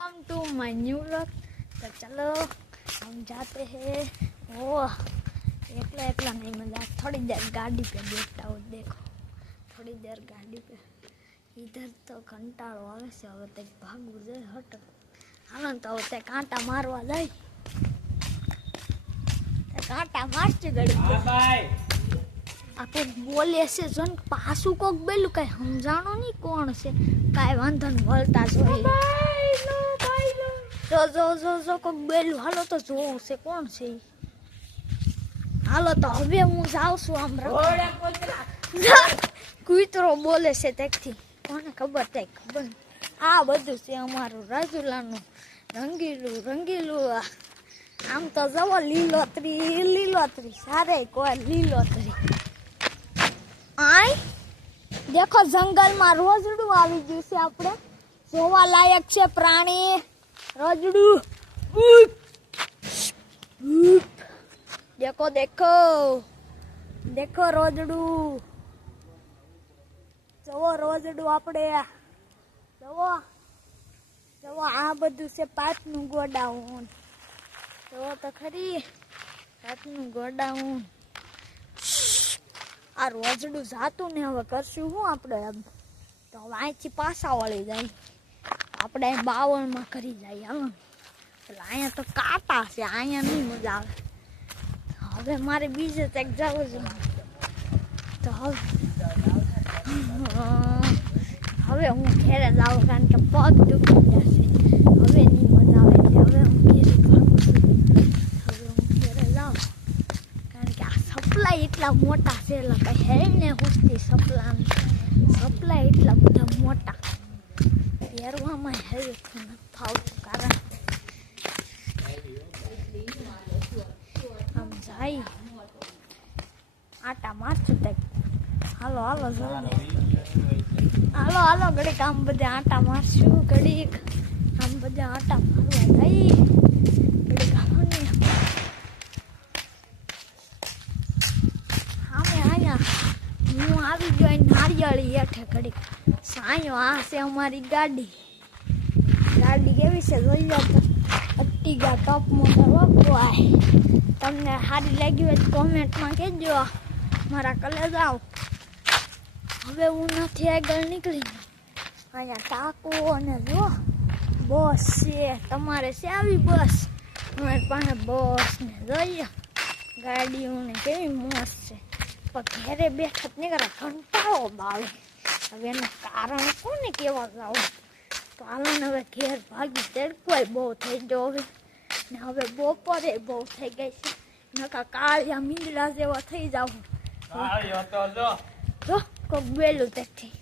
Welcome to my new vlog. तो चलो हम जाते हैं। वो एकला एकला नहीं मजा, थोड़ी देर गाड़ी पे बैठता हूँ। देखो थोड़ी देर गाड़ी पे, इधर तो कंटाळो आवे से। હવે તે ભાગવું છે હટ હાલો તો તે કાંટા મારવા જાય। તે કાંટા મારશે ગડી હા ભાઈ આપણે બોલે છે જોન પાછું કોક બેલું કઈ સમજાણો નહીં કોણ છે કાઈ વાંધો ન બોલતા જોઈ જો જો જો જો કોક બેલું હાલો તો જોવું છે કોણ છે હાલો તો હવે હું જાઉં છું આમ કૂતરો બોલે છે તેથી કોને ખબર થાય ખબર આ બધું છે અમારું રાજુલાનું રંગીલું રંગીલું આમ તો જવો લીલોતરી લીલોતરી સારે કોઈ લીલોતરી આય દેખો જંગલમાં રોજડું આવી ગયું છે આપણે જોવા લાયક છે પ્રાણી રોજડું देखो देखो देखो रोजडू जवो रोजडू आपड़े जवो जवो आ बधु से पातनु गोडाउन जवो तो खरी पातनु गोडाउन आ रोजडू जातु ने હવે કરશું હું આપણે તો હવે અહીંથી પાછા વળી જાય આપણે 52 માં કરી જાય હાલો એટલે અહીંયા તો કાટા છે અહીંયા નહીં મજા આવે હવે મારે બીજે તક જવું છે તો હવે હું ઘેરે જાઉં કારણ કે પગ દુખી જશે હવે નહીં મજા આવે હવે હું ઘેરે ભાગું છું હવે હું ઘેરે જાઉં કારણ કે આ સપ્લાય એટલા મોટા છે એટલે કઈ હે ને હુસતી સપ્લાય એટલા બધા મોટા પહેરવામાં હેવી નથી ફાવતું કારણ ભાઈ આટા મારશું તે હાલો હાલો હાલો હાલો ઘડીક આમ બધા આટા મારશું ઘડીક આમ બધા આટા મારવા જાય ઘડીક હાલો ને સામે અહીંયા હું આવી ગયો નારિયેળી હેઠે ઘડીક સાયો આ છે અમારી ગાડી કેવી છે જોઈએ તો અટ્ટીગા ટોપ મોટો વપવાય તમને સારી લાગી હોય તો કોમેન્ટમાં કહેજો મારા કલેજ આવ હવે હું નથી આગળ નીકળી અહીંયા ટાંકો અને જો બસ છે તમારે છે આવી બસ અમારી પાસે બસ ને જોઈએ ગાડીઓને કેવી મોસ છે પણ ઘેરે બેઠા નહીં કરે ઘંટાળો બાવે હવે એનું કારણ કોને કેવા જાવ તો હાલો ને હવે ઘેર ભાગી તડકોય બહુ થઈ ગયો હવે ને હવે બપોરે બહુ થઈ ગઈ છે નકા કાળિયા મીંદડા જેવા થઈ જાવ જો કોક બેલું તેથી